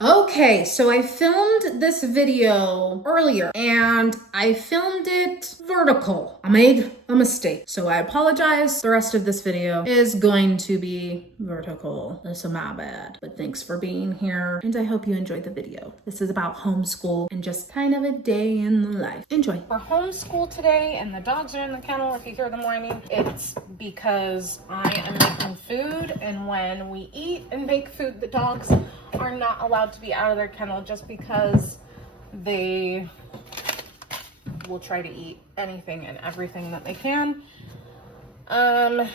Okay, so I filmed this video earlier and I filmed it vertical. I made a mistake, so I apologize. The rest of this video is going to be vertical, so my bad. But thanks for being here and I hope you enjoyed the video. This is about homeschool and just kind of a day in the life. Enjoy. We're homeschool today and the dogs are in the kennel. If you hear them whining, it's because I am making food, and when we eat and make food, the dogs are not allowed to be out of their kennel just because they will try to eat anything and everything that they can. And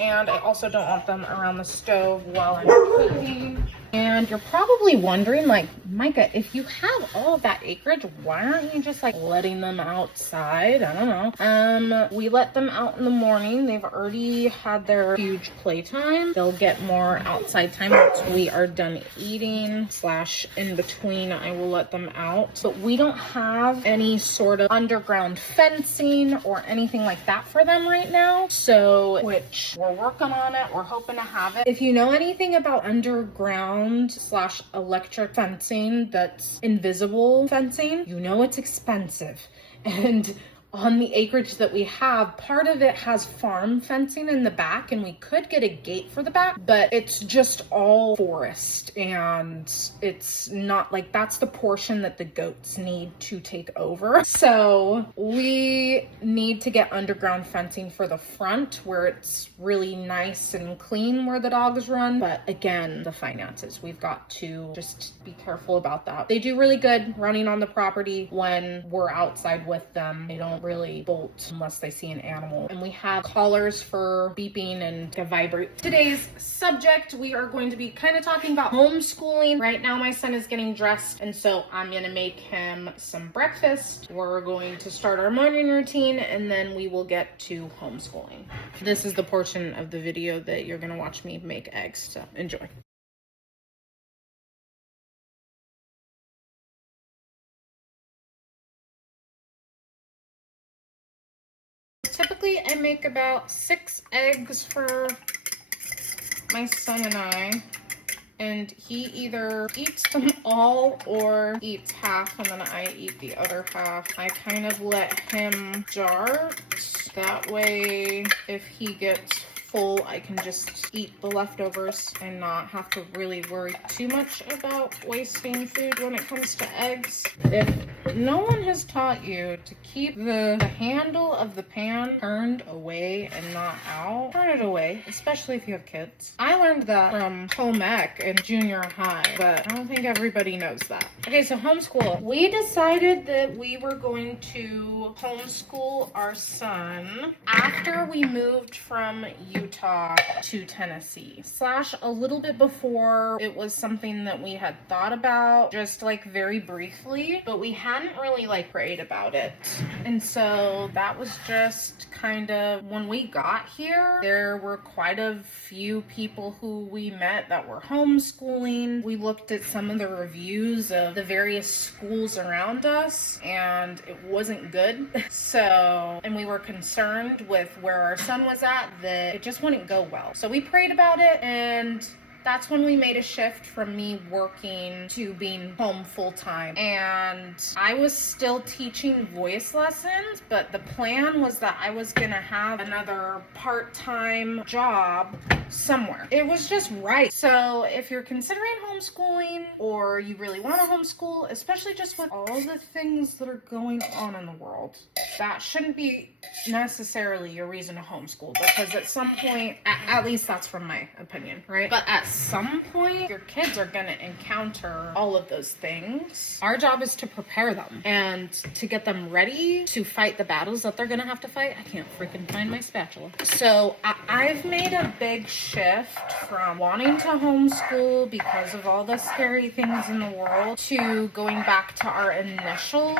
I also don't want them around the stove while I'm cooking. And you're probably wondering, like, Micah, if you have all of that acreage, why aren't you just like letting them outside? I don't know. We let them out in the morning. They've already had their huge playtime. They'll get more outside time once we are done eating / in between. I will let them out. But we don't have any sort of underground fencing or anything like that for them right now. So, which we're working on it. We're hoping to have it. If you know anything about underground / electric fencing that's invisible fencing, you know it's expensive. And on the acreage that we have, part of it has farm fencing in the back, and we could get a gate for the back, but it's just all forest, and it's not like that's the portion that the goats need to take over. So we need to get underground fencing for the front where it's really nice and clean where the dogs run. But again, the finances, we've got to just be careful about that. They do really good running on the property when we're outside with them. They don't really bolt unless they see an animal. And we have collars for beeping and to vibrate. Today's subject, we are going to be kind of talking about homeschooling. Right now my son is getting dressed, and so I'm gonna make him some breakfast. We're going to start our morning routine, and then we will get to homeschooling. This is the portion of the video that you're gonna watch me make eggs, so enjoy. Typically, I make about 6 eggs for my son and I, and he either eats them all or eats half, and then I eat the other half. I kind of let him jar. That way, if he gets full, I can just eat the leftovers and not have to really worry too much about wasting food when it comes to eggs. If no one has taught you to keep the handle of the pan turned away and not out, turn it away, especially if you have kids. I learned that from home ec in junior high, but I don't think everybody knows that. Okay, so homeschool. We decided that we were going to homeschool our son after we moved from Utah to Tennessee / a little bit before. It was something that we had thought about just like very briefly, but we hadn't really like prayed about it. And so that was just kind of when we got here, there were quite a few people who we met that were homeschooling. We looked at some of the reviews of the various schools around us, and it wasn't good. So, and we were concerned with where our son was at, that it just wouldn't go well. So we prayed about it, and that's when we made a shift from me working to being home full-time. And I was still teaching voice lessons, but the plan was that I was gonna have another part-time job somewhere. It was just right. So if you're considering homeschooling, or you really want to homeschool, especially just with all the things that are going on in the world, that shouldn't be necessarily your reason to homeschool, because at some point, at least that's from my opinion, right? But at some point, your kids are gonna encounter all of those things. Our job is to prepare them and to get them ready to fight the battles that they're gonna have to fight. I can't freaking find my spatula. So I've made a big shift from wanting to homeschool because of all the scary things in the world to going back to our initial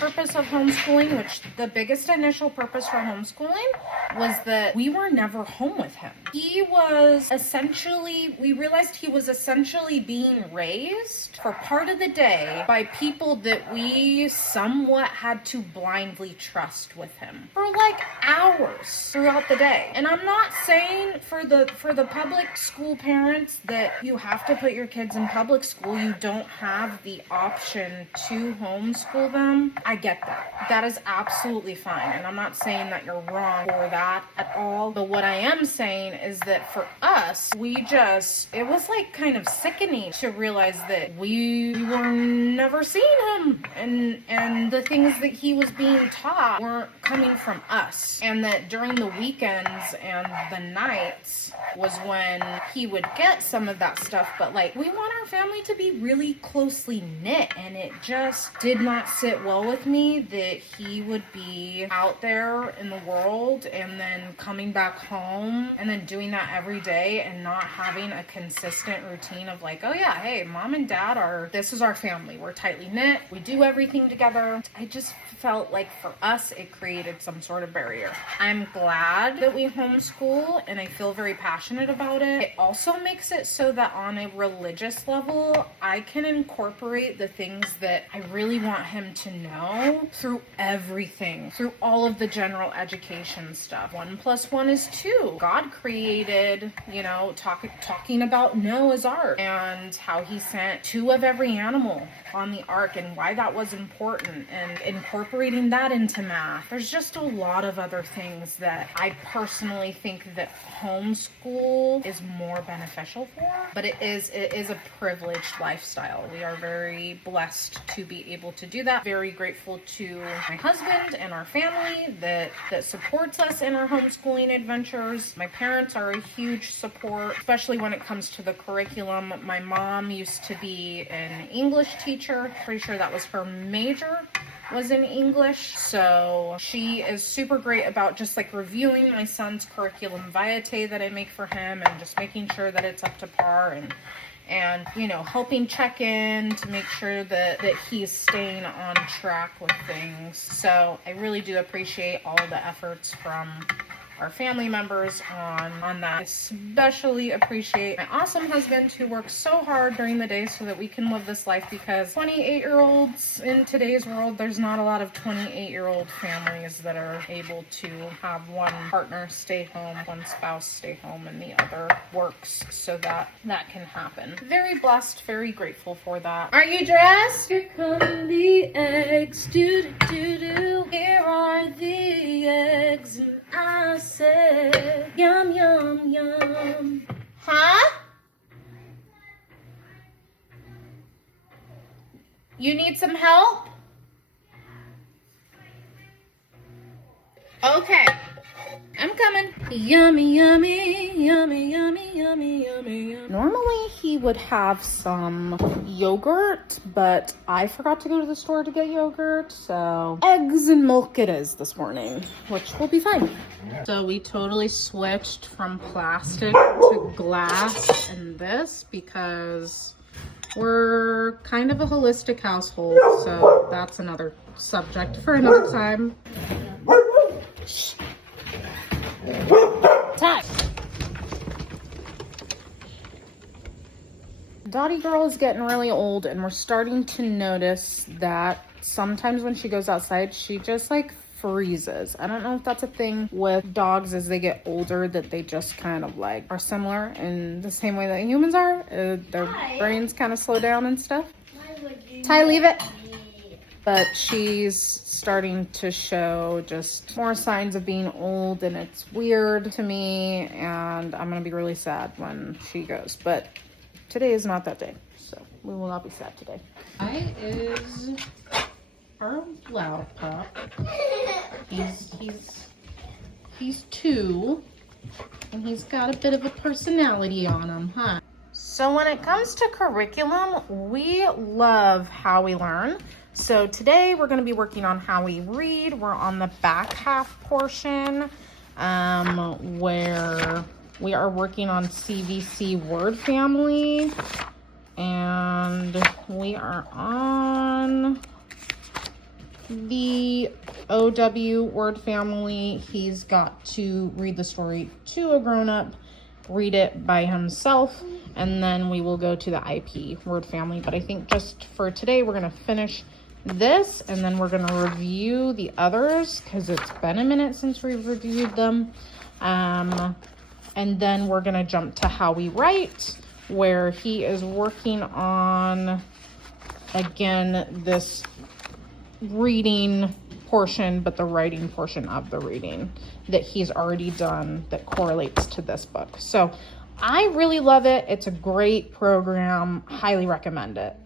purpose of homeschooling, which the biggest initial purpose for homeschooling was that we were never home with him. He was essentially, we realized he was essentially being raised for part of the day by people that we somewhat had to blindly trust with him for like hours throughout the day. And I'm not saying for the public school parents that you have to put your kids in public school. You don't have the option to homeschool them. I get that. That is absolutely fine. And I'm not saying that you're wrong for that at all. But what I am saying is that for us, it was like kind of sickening to realize that we were never seeing him. And the things that he was being taught weren't coming from us. And that during the weekends and the nights was when he would get some of that stuff. But like, we want our family to be really closely knit, and it just did not sit well with me that he would be out there in the world and then coming back home and then doing that every day and not having a consistent routine of like, oh yeah, hey, mom and dad this is our family. We're tightly knit. We do everything together. I just felt like for us, it created some sort of barrier. I'm glad that we homeschool, and I feel very passionate about it. It also makes it so that on a religious level, I can incorporate the things that I really want him to know through everything, through all of the general education stuff. 1 + 1 is 2. God created, talking about Noah's Ark and how he sent 2 of every animal on the ark and why that was important, and incorporating that into math. There's just a lot of other things that I personally think that homeschool is more beneficial for, but it is a privileged lifestyle. We are very blessed to be able to do that. Very grateful to my husband and our family that supports us in our homeschooling adventures. My parents are a huge support, especially when it comes to the curriculum. My mom used to be an English teacher. Pretty sure that was her major, was in English. So she is super great about just like reviewing my son's curriculum vitae that I make for him and just making sure that it's up to par, and helping check in to make sure that he's staying on track with things. So I really do appreciate all the efforts from our family members on that. I especially appreciate my awesome husband who works so hard during the day so that we can live this life, because 28-year-olds in today's world, there's not a lot of 28-year-old families that are able to have one partner stay home, one spouse stay home, and the other works, so that can happen. Very blessed, very grateful for that. Are you dressed? Here come the eggs, do-do-do-do. Here are the eggs, and I said, yum, yum, yum. Huh? You need some help? Okay. I'm coming. Yummy, yummy, yummy, yummy, yummy, yummy, yummy. Normally he would have some yogurt, but I forgot to go to the store to get yogurt, so eggs and milk it is this morning, which will be fine. So we totally switched from plastic to glass in this because we're kind of a holistic household, so that's another subject for another time. Time. Dottie girl is getting really old, and we're starting to notice that sometimes when she goes outside, she just like freezes. I don't know if that's a thing with dogs as they get older, that they just kind of like are similar in the same way that humans are. Their brains kind of slow down and stuff. Ty, leave it. But she's starting to show just more signs of being old, and it's weird to me, and I'm gonna be really sad when she goes. But today is not that day, so we will not be sad today. I is our loud pup. He's 2, and he's got a bit of a personality on him, huh? So when it comes to curriculum, we love how we learn. So today we're going to be working on how we read. We're on the back half portion where we are working on CVC word family, and we are on the OW word family. He's got to read the story to a grown-up read it by himself, and then we will go to the IP word family. But I think just for today, we're gonna finish this, and then we're gonna review the others because it's been a minute since we've reviewed them. And then we're gonna jump to how we write, where he is working on, again, this reading portion, but the writing portion of the reading that he's already done that correlates to this book. So I really love it. It's a great program. Highly recommend it.